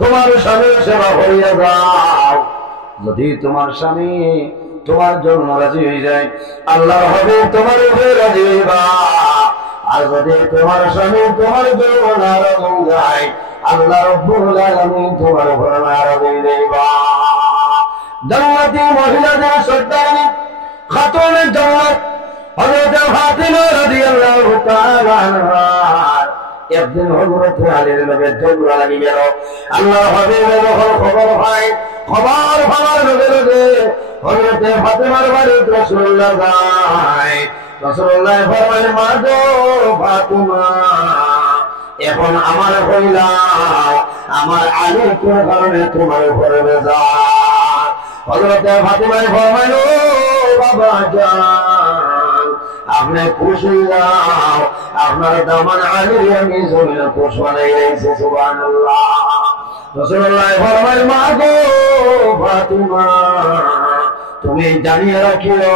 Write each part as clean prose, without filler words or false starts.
তোমার স্বামীর সেবা করিয়া যাও। যদি তোমার স্বামী তোমার জন্য রাজি হয়ে যায়, আল্লাহর হাবিব তোমার উপরে রাজি হইবা। আর যদি তোমার স্বামী তোমার জন্য নারাজ হয়ে যায়, আল্লাহ রাব্বুল আলামিন তোমার উপরে নারাজ হয়ে যাইবা। জান্নাতি মহিলাদের সর্দারনী খাতুনে জান্নাত হযরত ফাতিমা রাদিয়াল্লাহু তাআলা আনহা একদিন হযরত আলীর লগে ঝগড়া লাগি গেল। আল্লাহর হাবিবের খবর পায়, খবর পাওয়ার লগে লগে হযরত ফাতিমার বাড়িতে রাসূলুল্লাহ যায়। রাসূলুল্লাহ ফরমায়, মা গো ফাতিমা, এখন আমার হইলা আমার আলীর কোন কারণে তোমার উপরে বেজার। হযরত ফাতিমা ফরমায়, ও বাবা জান, আপনি খুশি যাও, আপনার দামান আলীর আমি জমিনে খুশ বানাই রয়েছে। সুবহানাল্লাহ। রাসূলুল্লাহ ফরমায়, মা গো ফাতিমা, তুমি জানিয়ে রাখিও,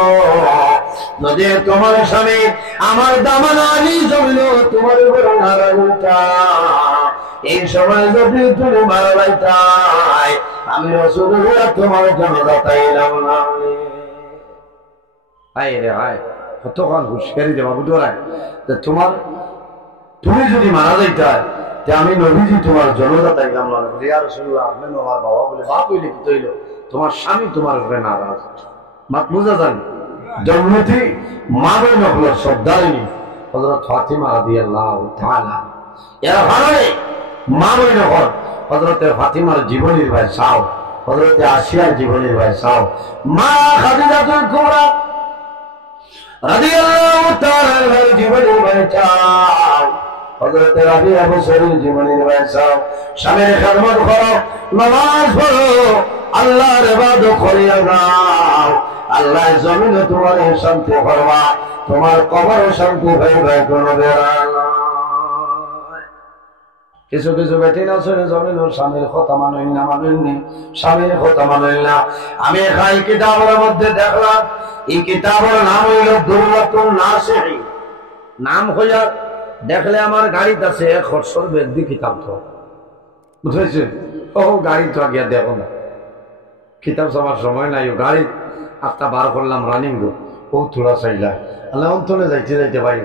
যদি তোমার স্বামী আমার দামান আলী জমিনে তোমার উপর নারাজ হইতা, এই সময় যদি তুমি মারা যাইতাই, আমি রাসূলুল্লাহ তোমার জানাজা তাইলাম না। হায় রে হায়, কতক্ষণ হুঁশিয়ারি দেওয়া বুঝায় যে তুমি যদি মারা যাইতাই, আমি নবীজি তোমার জনতা তাইলাম না। ইয়া রাসূলুল্লাহ, আপনি আমার বাবা বলে বাপ হইলে কি হইল, তোমার স্বামী তোমার উপরে নারাজ। মাত বুঝা যান, জন্মতি মা বোন হলো সর্দারিনী হযরত ফাতিমা রাদিয়াল্লাহু তাআলা। এর কারণে মা বোন হল হযরত ফাতিমার জীবনের ভাই সাও, হযরত আসিয়ার জীবনের ভাই সাও, মা খাদিজাতুল কুবরা রাদিয়াল্লাহু তাআলার জীবনের ভাই চাও, হযরত রাবিয়া বসরির জীবনের ভাই চাও। স্বামীর খেদমত করো, নামাজ পড়ো, আল্লাহর ইবাদত করিয়া যাও, আল্লাহ জমিনে তোমার শান্তি করবা, তোমার কবরে শান্তি পাইবে কোনো বেড়া নাই। কিছু কিছু বেটি না শুনে জমিন স্বামীর কথা মানেন না, মানেননি স্বামীর কথা মানেন না। আমি এই কিতাবের মধ্যে দেখলাম, এই কিতাবের নাম হইল দুররাতুন নাসিহী। নাম হইয়া দেখলে আমার গাড়িতে আছে খরচর বেদি কিতাব, তো বুঝেছেন? ও গাড়ি তো গিয়া দেখো না, কিতাব সবার সময় নাই। ও গাড়ি একটা বার করলাম রানিং, ও থোড়া চাইলা আল্লাহ অন্তনে যাইতে যাইতে ভাই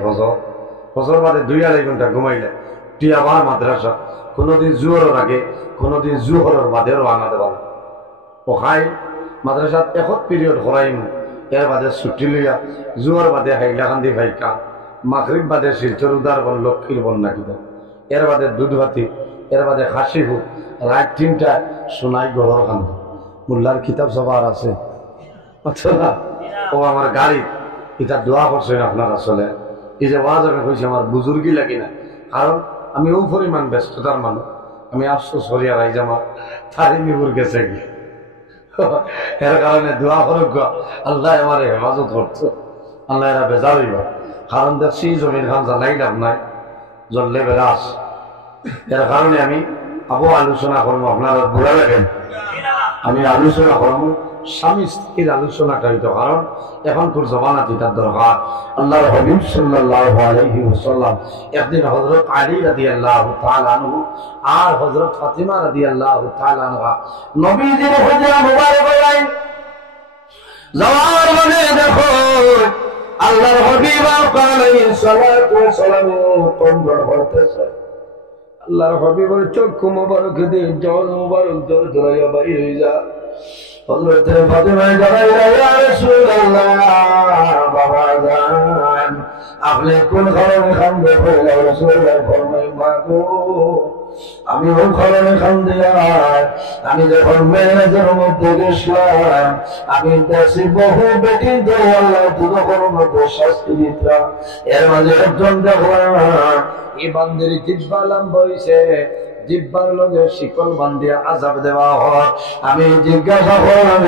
ফজর বাদে 2-2.5 ঘন্টা ঘুমাইলে তুই আবার মাদ্রাসা, কোনোদিন জুহরের আগে, কোনোদিন জুহরের বাদেও আনাতে পারে। ও খাই মাদ্রাসাত এখন পিরিয়ড করাইম, এর বাদে ছুটি লইয়া জুহর বাদে হাইলাকান্দি ভাইকা, মাগরিব বাদে শিলচর উদার বন লক্ষ্মীর বন নাকিদ, এর বাদে দুধ ভাতি, এর বাদে হাসি হোক, রাত 3টায় সোনাই গড়র কান্দ। মোল্লার কিতাব সবার আছে। আচ্ছা, ও আমার গাড়ি এটা দোয়া করছেন আপনার। আসলে এই যে ওয়াজ আমি কইছি আমার বুজুর্গি লাগি না, কারণ আমি ও পরিমাণ ব্যস্ততার মানুষ। আমি আফসোস করিয়া রাই জামা তারি নিবুর গেছে কি, এর কারণে দোয়া করুক, আল্লাহ আমার হেফাজত করতো, আল্লাহ এরা বেজার হইবা। কারণ দেখছি জমির খান জানাই লাভ নাই, জ্বললে বেরাস। এর কারণে আমি আলোচনা করবো, আপনারা বুড়া লাগেন, আমি আলোচনা করবো স্বামী স্ত্রীর আলোচনাটা হইতো, কারণ এখন তোর জমানাতে তার দরকার। আল্লাহর হাবিব সাল্লাল্লাহু আলাইহি ওয়াসাল্লাম একদিন হযরত আলী রাদিয়াল্লাহু তাআলা আনহু আর হযরত ফাতিমা রাদিয়াল্লাহু তাআলা আনহা নবীজির হুজরা মুবারক হইলেন যাওয়ার মানে দেখো আল্লাহর হাবিব আলাইহিস সালাতু ওয়াস সালাম কম্বল করতেছে। আল্লাহর হাবিবের চক্ষু মুবারক দিয়ে জল মুবারক জল ধরাইয়া বাইরে হয়ে যা। হযরত ফাতিমা জানাই, ইয়া রাসূলুল্লাহ, বাবা জান আপনি কোন কারণে কান্দে? রাসূলুল্লাহ ফরমায়, মা গো আমি ওই কারণে কান্দে, আমি যখন মেরাজের মধ্যে গেছিলাম, আমি দেখছি বহু বেটি আল্লাহ দুঃখের মধ্যে শাস্তি দিতাম, এর মাঝে একজন দেখলাম এই বান্দির জিহ্বা লম্বা হইছে, জিহ্বার লগে শিকল বান্ধিয়া আযাব দেওয়া হয়। আমি জিজ্ঞাসা করলাম,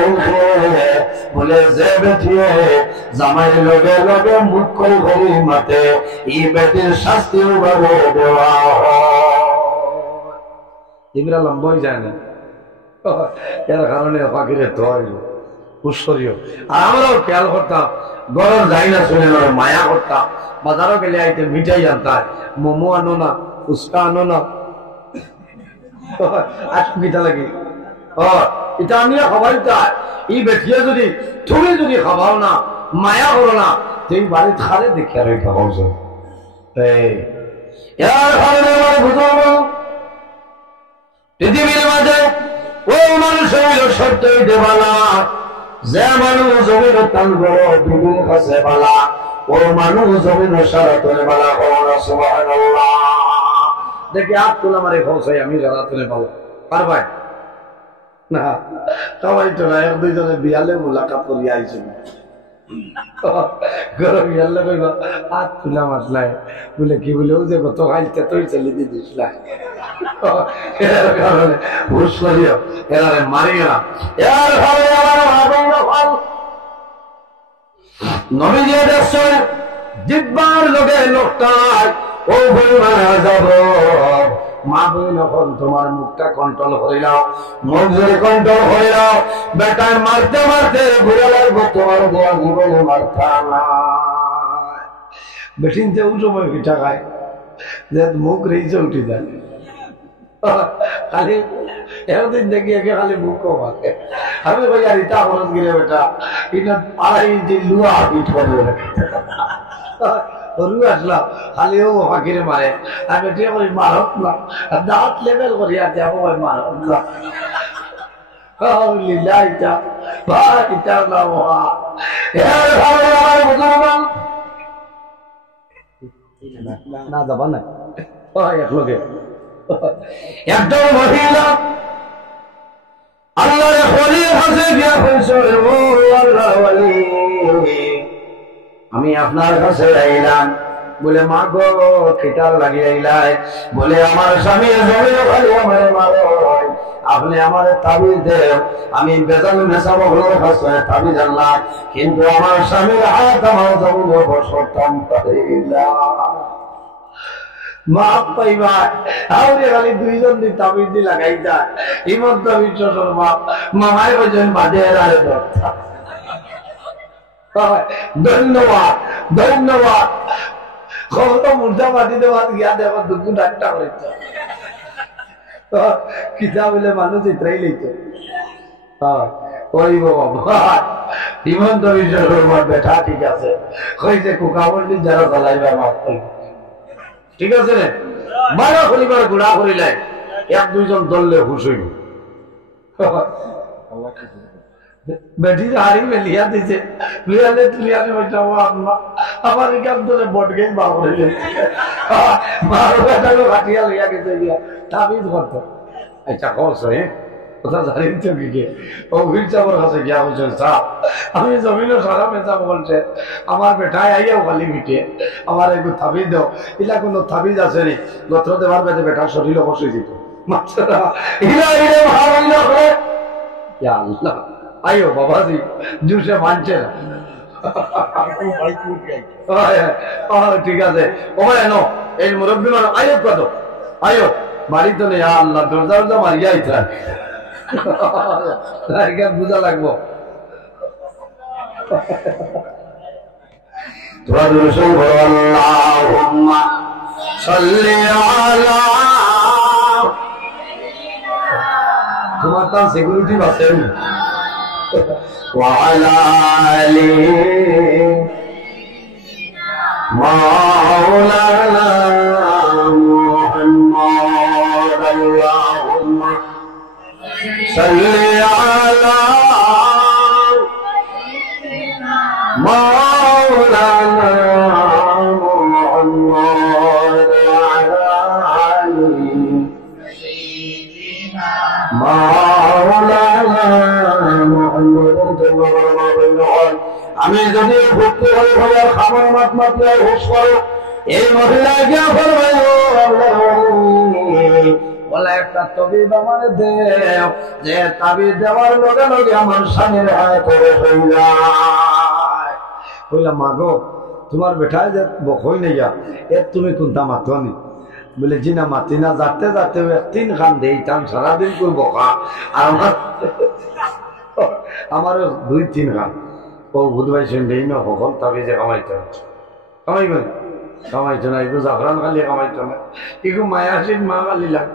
বলে যে বেটিয়ে জামাইয়ের লগে লগে মুখ করে ঘড়ি মাতে, এই বেটির শাস্তিও ভাবে দেওয়া হয়। জিহ্বা লম্বা হয়ে যায় না, এর কারণে পাখিরে ধয় পুষ্করীয়। আর আমরাও খেয়াল করতাম, গরম যাই না শুনে মায়া করতাম, বাজারও গেলে আইতে মিঠাই আনতাম, মোমো আনো না, ফুচকা আনো না, আজকিটা লাগে এটা আমি খাবার ই বেঠিয়ে যদি তুমি যদি খাবাও না মায়া করো না তুই বাড়ি খারে দেখে আর খাবাও পৃথিবীর মাঝে ওই মানুষ হইল সত্য হইতে পালা যে মানুষ জমির টান বড় বিবির কাছে পালা ও মানুষ জমিন সারা তোলে পালা সুবহানাল্লাহ দেখি হাত তোলা মারে খোঁচাই আমি সারা তোলে পালা পারবাই না সবাই তো না এক দুইজনে বিয়ালে মোলাকাত করিয়া আইছিল গরম বিয়ালে কইবা হাত তুলা মারলাই বলে কি বলে ও যে গত কালকে তুই চলে দি দিসলাই এর কারণে ঘুষ করিও এরারে মারিও না এর ভাবে আমার ভাবেই না ফল নবীজি দেশের জিব্বার লোকে লোকটাই ও পরিমাণ যাব মা বই যখন তোমার মুখটা কন্ট্রোল হইলাও মুখ যদি কন্ট্রোল হইলাও বেটায় মারতে মারতে ঘুরে লাগবো তোমার দেওয়া জীবনে মারতা না বেশিনতে উঠো মই পিঠা খায় যে মুখ রেইছে উঠি যায় খালি একদিন দেখি একে খালি মুখ কমাকে আমি ভাই আর ইটা খরচ গেলে বেটা এটা 2.5 ইঞ্চি লুয়া পিঠ করবে রু আসলাম খালি ও ফাঁকিরে মারে আমি ঠিক করি মারক না দাঁত লেভেল করি আর যাবো ভাই মারক না লীলা ইটা ভাই ইটা না যাবা না একলগে একদম মহিলা আল্লাহর ওলির কাছে গিয়া কইছো ও আল্লাহর ওলি আমি আপনার কাছে আইলাম বলে মা গো কিটার লাগিয়ে আইলাই বলে আমার স্বামী জমিন খালি আমার মারো আপনি আমার তাবিজ দেন আমি বেজাল মেশাবো হলোর কাছে তাবিজ আনলাম কিন্তু আমার স্বামীর হাত আমার জমিন বসতাম পারিলাম মাপ পাইবা আরে খালি দুইজন দি তাবিজ দি লাগাই যায় হিমন্ত বিশ্ব শর্মা মামাই বলছেন বাদে আর ধন্যবাদ ধন্যবাদ কত মুর্দা মাটি দেওয়া গিয়া দেখো দুঃখ ডাক্তার হইতো কিতা বলে মানুষ ইত্রাই লইতো হিমন্ত বিশ্ব শর্মার বেটা ঠিক আছে কইছে কুকাবন্ডি যারা চালাইবা মাপ পাইব ঠিক আছে রে মারা করিবার গুড়া করিলাই এক দুইজন দললে হুশ হইব বেটি হারি মেলিয়া দিছে বিয়ালে তুলিয়ালে বসাবো আমার এখান ধরে বটকে বা করে মারো বেটাকে কাটিয়া লইয়া গেছে গিয়া তাবিজ করতো আচ্ছা কস কথা জানিন তো কি অভির চাপর কাছে গিয়া হয়েছে সাপ আমি জমিনে সারা মেচা বলছে আমার বেটায় আইয়াও খালি মিটে আমার একটু থাবিজ দাও ইলা কোনো থাবিজ আছে নি গোত্র দেবার বেঁধে বেটার শরীর বসে দিত মাছরা ইলা ইলে ভালো ইলা করে ইয়া আল্লাহ আইও বাবাজি জুসে মানছে না ঠিক আছে ও এনো এই মুরব্বী মানে আইও কত আইও বাড়ি তো নেই আল্লাহ দরজা দরজা মারিয়া ইতরা বুঝা লাগবো তোমার তো সিকিউরিটি আছে وعلى آله مولانا محمد اللهم صل على مولانا محمد وعلى آله مولانا আমি যদি ভর্তি হয়ে হলে খাবার মাত মাত্রায় হুশ করো এই মহিলা গিয়া বলে একটা তবিব আমার দেও যে তাবিজ দেওয়ার লগে লগে আমার স্বামীর হাত হয়ে যায় বললাম মাগো তোমার বেটায় যে বকই নেই এর তুমি কোনটা মাতো নি বলে জি না মাতি না যাতে যাতে 3 খান দেই টান সারাদিন করে বকা আর আমারও 2-3 খান ও বুধবাই সন্ধ্যেই না হল তবে যে কামাইতে কামাইবেন কামাইতো না, এগুলো জাফরান খালি কামাইতো না, এগুলো মায়াসীন মা খালি লাগ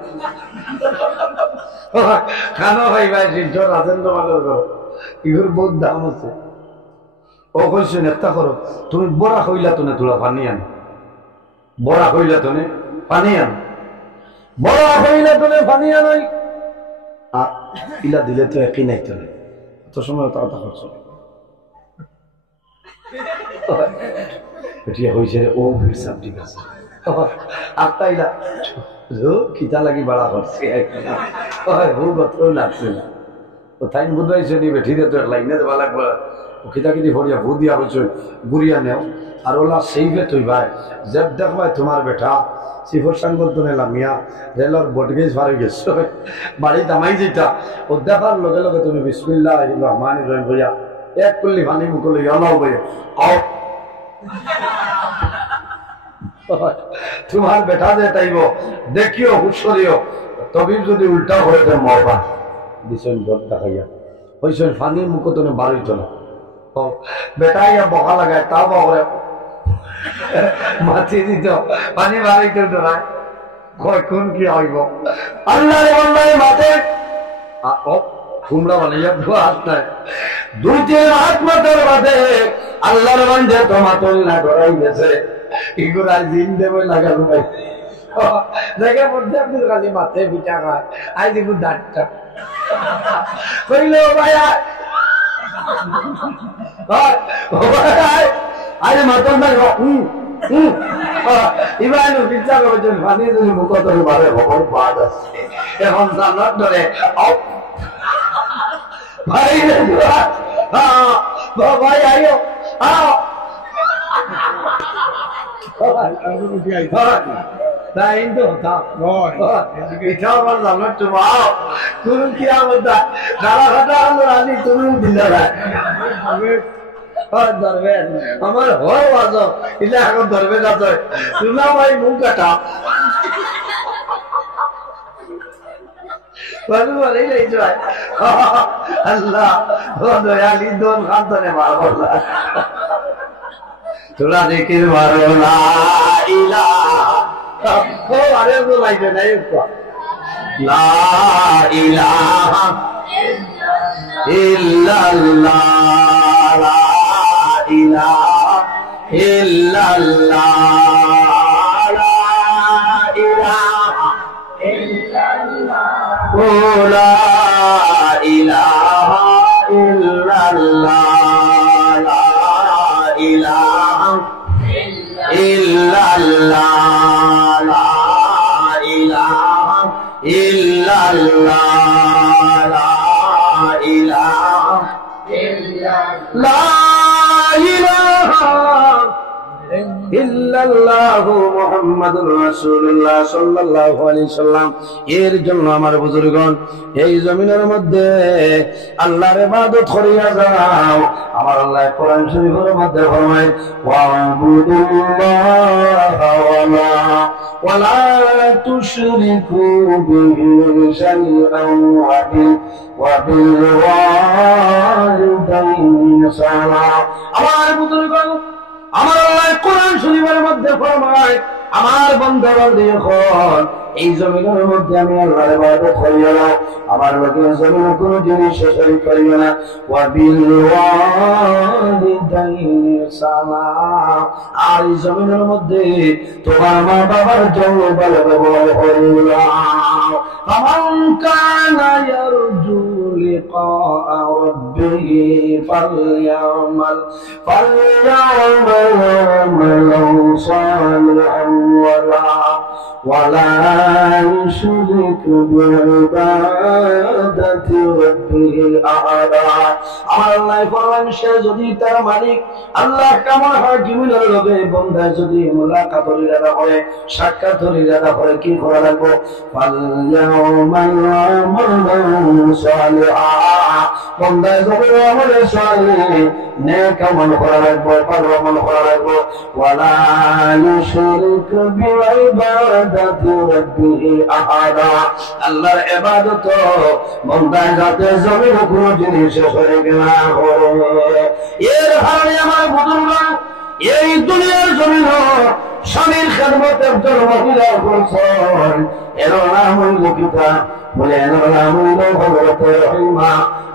খানো খাইবাই শিলচর রাজেন্দ্র মালের ঘর, এগুলোর বহুত দাম আছে। ও কইছেন একটা করো, তুমি বড়া হইলা তো না, তোলা পানি আন, বড়া হইলা তো পানি আন, বড়া হইলা তো পানি আনাই, আর ইলা দিলে তো একই নাই, তো এত সময় তো কথা করছো হয়েছে রে, ও ভিড় সব ঠিক আছে, আটটাইলা খিতা লাগি বাড়া করছে, লাগছে না ও তাই বুঝাইছে নি বেঠি দিয়ে তো লাইনে দেওয়া লাগবে, খিতা খিতি ভরিয়া ভূ দিয়া বলছো গুড়িয়া নেও, আর ওলা সেইবে তুই ভাই জেব দেখবাই তোমার বেটা সিফর সাঙ্গল তো নেলামিয়া রেলর বটগেজ ভারে গেছো বাড়ি দামাই যেটা ও দেখার লগে লগে তুমি বিসমিল্লাহ রহমান রহিম ভইয়া এক করলি ভানি মুখলে অলাও বইয়া আও তোমার বেটা যে তাইব দেখিও হুশরিও, তবিব যদি উল্টা হয়ে তো মরবা দিছেন জট দেখাইয়া হইছেন ফানি মুখ তো বাড়িত না, বেটাই বকা লাগায় তাও বকরে মাছি দিত পানি বাড়িতে না কোন কি হইব আল্লাহ মাঠে কুমড়া বানাইয়া হাত নাই দুই তিন হাত মাথার বাদে আল্লাহর বান্ধে তোমাতল না ধরাই গেছে এগুলা জিন দেবে লাগানো ভাই জায়গা মধ্যে আপনি খালি মাথায় পিঠা খায় আই দেখুন দাঁতটা কইল ভাই আরে মাতন না ইব্রাহিম পিজ্জা করেছেন পানি যদি মুখ ধরে বাড়ে ভগবান বাদ আছে এখন জানার ধরে ভাই ভাই আইও তাই তো এটা আমার জানার তোমার তুমি কি আমার গালা ঘাটা হলো রাজি তুমি দিলে ধরবেন আমার হয় বাজ এটা এখন ধরবে না তো শুনা ভাই মুখ কাটা আল্লাহ দয়ালি দোন খান্তনে মারব তোরা দেখে মারো না ইলা আরে তো লাগবে না লা ইলাহা ইল্লাল্লাহ লা ইলাহা ইল্লাল্লাহ লা ইলাহা ইল্লাল্লাহ লা ইলাহা ইল্লাল্লাহ লা ইলাহা ইল্লাল্লাহ লা ইলাহা ইল্লাল্লাহ লা ইলাহা ইল্লাল্লাহু মুহাম্মাদুর রাসূলুল্লাহ সাল্লাল্লাহু আলাইহি সাল্লাম। এর জন্য আমার বুজুর্গণ এই জমিনের মধ্যে আল্লাহর ইবাদত করিয়া যাও। আমার আল্লাহ কোরআন শরীফের মধ্যে ফরমায় ওয়া'বুদুল্লাহা ওয়ালা তুশরিকু বিহি শাইআন ওয়া বিল ওয়ালিদাইনি ইহসানা। আমার বুজুর্গণ আমার আল্লাহ কোরআন শরীফের মধ্যে ফরমায় আমার বান্দারা দেখুন এই জমিনের মধ্যে আমি আল্লাহর ইবাদত করিও না, আমার লগে জমিনে কোনো জিনিস শরীক করিও না। ওয়া বিল ওয়ালিদাইনি ইহসানা। আর এই জমিনের মধ্যে তোমার মা বাবার জন্য ভালো ব্যবহার করিও না। ফামান কানা ইয়ারজু লিকাআ রাব্বিহি ফালইয়ামাল আমালান সালিহান ওয়ালা يشرك بعبادة ربه أحدا। আমার আল্লাহ ফরমান সে যদি তার মালিক আল্লাহ কেমন হাকিমের লগে বান্দায় যদি মুলাকাতের ইরাদা করে সাক্ষাতের ইরাদা করে কি করা লাগবে ফালইয়ামাল আমালান সালিহা। বান্দায় যদি আমলে সালিহ নেক আমল করা লাগবে ভালো আমল করা লাগবে ওয়ালা ইউশরিক বিইবাদাতি রাব্বিহি আহাদা। আল্লাহর ইবাদত বান্দায় যাতে জমিনে কোনো জিনিস শরীক না করে। এর কারণে আমার বুজুর্গরা এই দুনিয়ার জমিন স্বামীর খেদমত একজন মহিলা করছেন, এর নাম হইল কিতা? বলে এর নাম হইল হযরতে রহিমা।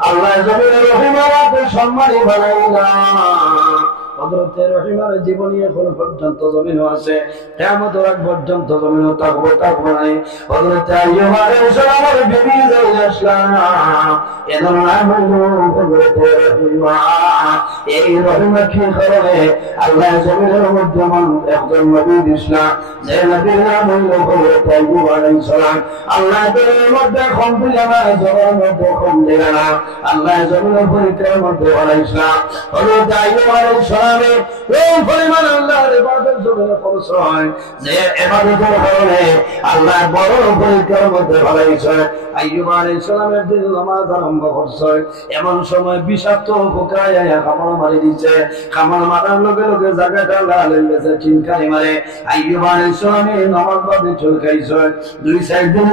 আল্লাহ জমিনে রহিমাকে সম্মানী বানাইলা। হযরতে রহিমার জীবনী এখন পর্যন্ত জমিনও আছে, কিয়ামতের আগ পর্যন্ত জমিনও থাকবো নাই। হযরতে আইয়ুব আলাইহিস সালামের বিবি যাই আসলাম, এর নাম হইল হযরতে রহিমা। এই রহিমা কি করে আল্লাহ জমিনের মধ্যে একজন নবী দিয়েছিলেন, যে নবীর নাম হইল হযরতে আইয়ুব আলাইহিস সালাম। আল্লাহ জমিনের মধ্যে কম দিলেন না, জমিনের মধ্যে কম দিলেন না, আল্লাহ জমিনের পরীক্ষার মধ্যে বানাইছিলেন। হযরতে আইয়ুব আলাইহিস সালাম এই পরিমাণ আল্লাহর ইবাদত জমিনে করছেন, যে ইবাদতের কারণে আল্লাহ বড় পরীক্ষার মধ্যে বানাইছেন। আইয়ুব আলাইহিস সালাম একদিন নামাজ আরম্ভ করছে, এমন সময় বিষাক্ত পোকায় কামড় মারি দিচ্ছে। কামড় মারার লগে লগে জায়গাটা লাল হয়ে গেছে, চিনকারি মারে। আইয়ুব আলাইহিস সালাম নামাজ বাদে চলকাইছে। 2-4 দিন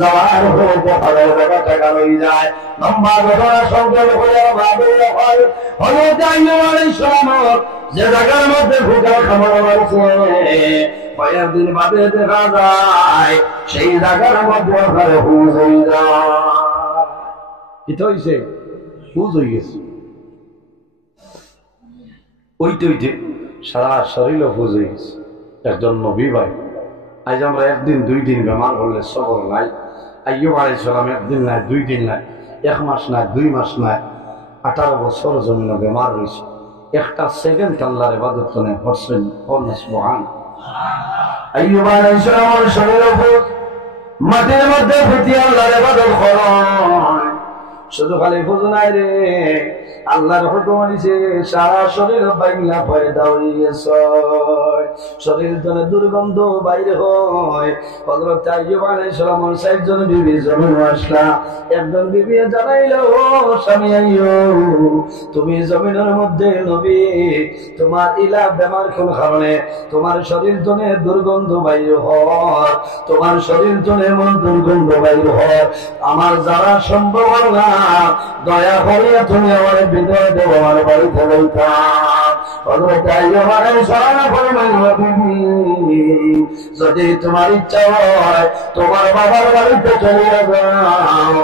যাওয়ার পরে পাহাড়ের জায়গাটা কালো হয়ে যায়। লম্বা ঘটনা সংকট হয়ে ভাবিয়া হয় হযরত আইয়ুব আলাইহিস সালাম যে জায়গার মধ্যে পোকা কামড় মারছে, কয়েক দিন বাদে দেখা যায় সেই জায়গার মধ্যে ওখানে হুজ হয়ে যায়। কি হয়েছে? হুজ হয়ে গেছে। ওইতে সারা শরীর হুজ হয়ে গেছে। একজন নবী ভাই, আজ আমরা 1 দিন 2 দিন বেমার হলে সবর নাই। আইয়ুব আলাইহিস সালাম 1 দিন নাই, 2 দিন নাই, 1 মাস নাই, 2 মাস নাই, 18 বছর জমিনে বেমার রয়েছে। একটা সেকেন্ড আল্লাহর ইবাদত করে করছেন। সুবহান। আইয়ুব আলাইহিস সালামের শরীরের উপর মাটির মধ্যে ফুটি আল্লাহর ইবাদত করেন। শুধু খালি ফুজু নাই রে, আল্লাহর হুকুম দিছে সারা শরীর বাইলা পয়দা হয়ে গেছে, শরীর থেকে দুর্গন্ধ বাইরে হয়। হযরত আইয়ুব আলাইহিস সালামের 4 জন বিবি জমিনে আসলা। একজন বিবি জানাইলো, স্বামী আইয়ুব, তুমি জমিনের মধ্যে নবী, তোমার ইলা বেমার কোন কারণে তোমার শরীর থেকে দুর্গন্ধ বাইরে হয়, তোমার শরীর থেকে এমন দুর্গন্ধ বাইরে হয়, আমার যারা সম্ভব না দয়া করিয়া তুমি আমার বিদায় দেব, আমার বাড়িতে বলতাম। যদি তোমার ইচ্ছা হয় তোমার বাবার বাড়িতে চলে যাও,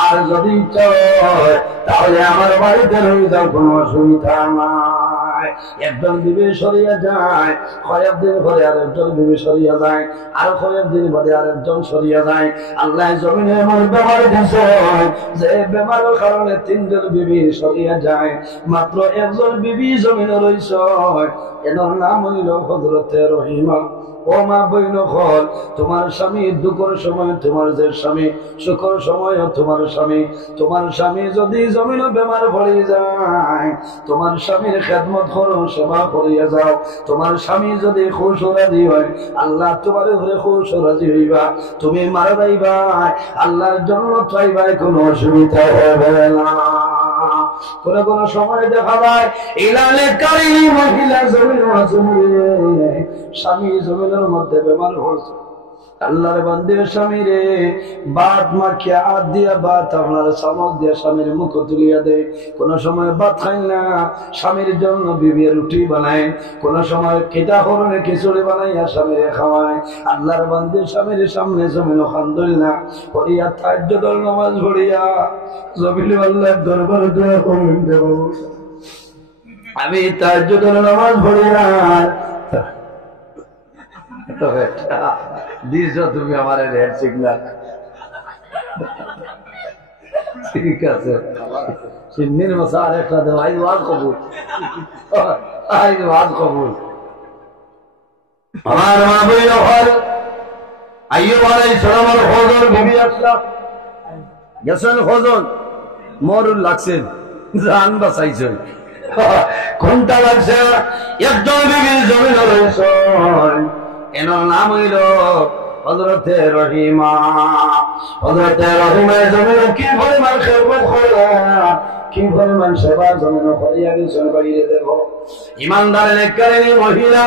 আর যদি ইচ্ছা হয় তাহলে আমার বাড়িতে রয়ে যাও, কোনো অসুবিধা নাই। একজন বিবি সরিয়া যায়, কয়েকদিন পরে আরেকজন বিবি সরিয়া যায়, আর কয়েকদিন পরে আরেকজন সরিয়া যায়। আল্লাহ জমিনে এমন বেমার দিছে যে বেমারের কারণে 3 জন বিবি সরিয়া যায়, মাত্র একজন বিবি জমিনে রইছে, এর নাম হইল হযরতে রহিমা। ও মা বইন হল, তোমার স্বামী দুঃখের সময় তোমার যে স্বামী, সুখের সময় তোমার স্বামী। তোমার স্বামী যদি জমিন বেমার পড়ে যায়, তোমার স্বামীর খেদমত করো, সেবা করিয়া যাও। তোমার স্বামী যদি খুশ রাজি হয়, আল্লাহ তোমার উপরে খুশ রাজি হইবা, তুমি মারা যাইবা, আল্লাহর জন্য চাইবাই, কোনো অসুবিধা হবে না। কোন সময় দেখা যায় ইলানেকারী মহিলা জমিন স্বামী জমিনের মধ্যে বেমার হয়েছে। আল্লাহর বান্দে স্বামী রে ভাত মাখিয়া হাত দিয়া ভাত আপনার চামচ দিয়া স্বামীর মুখ তুলিয়া দেয়। কোন সময় ভাত খাই না, স্বামীর জন্য বিবি রুটি বানায়, কোন সময় খিদা করনে খিচুড়ি বানাইয়া স্বামীরে খাওয়ায়। আল্লাহর বান্দে স্বামীর সামনে জমিন খান্দল না পড়িয়া তাহাজ্জুদের নামাজ পড়িয়া জমিন আল্লাহর দরবারে দোয়া করুন দেব, আমি তাহাজ্জুদের নামাজ পড়িয়া দিস তুমি আমার রেড সিগন্যাল। ঠিক আছে, সিন্নির মশা আরেকটা দেব, আই ওয়াজ কবুল, আই ওয়াজ কবুল। আমার মা বইল হল আইয়ুব আলাইহিস সালামের হযর বিবি আসলাম গেছেন, হযর মরুর লাগছেন, জান বাঁচাইছেন, ঘন্টা লাগছে। একজন বিবি জমিন রয়েছে, এনার নাম হইল হযরতে রহিমা। হযরতে রহিমা জমিন কি পরিমাণ খেদমত করলেন, কি পরিমাণ সেবা জমিন করিয়া গেছেন। বাইরে দেখো ইমানদার নেককারিনী মহিলা,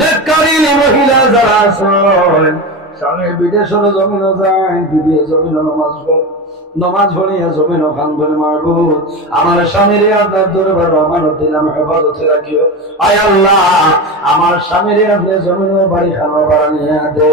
নেককারিনী মহিলা যারা আছেন স্বামী বিদেশের জমিনও যায়, বিবিএ জমিনও নামাজ পড়ে, নমাজ পড়িয়া জমিনও খান্দনে মারবো। আমার স্বামীরে আপনার দরবার আমানত দিলাম, হেফাজতে রাখিও। আয় আল্লাহ, আমার স্বামীরে আপনি জমিনের বাড়ি খানা বাড়া নিয়ে দে।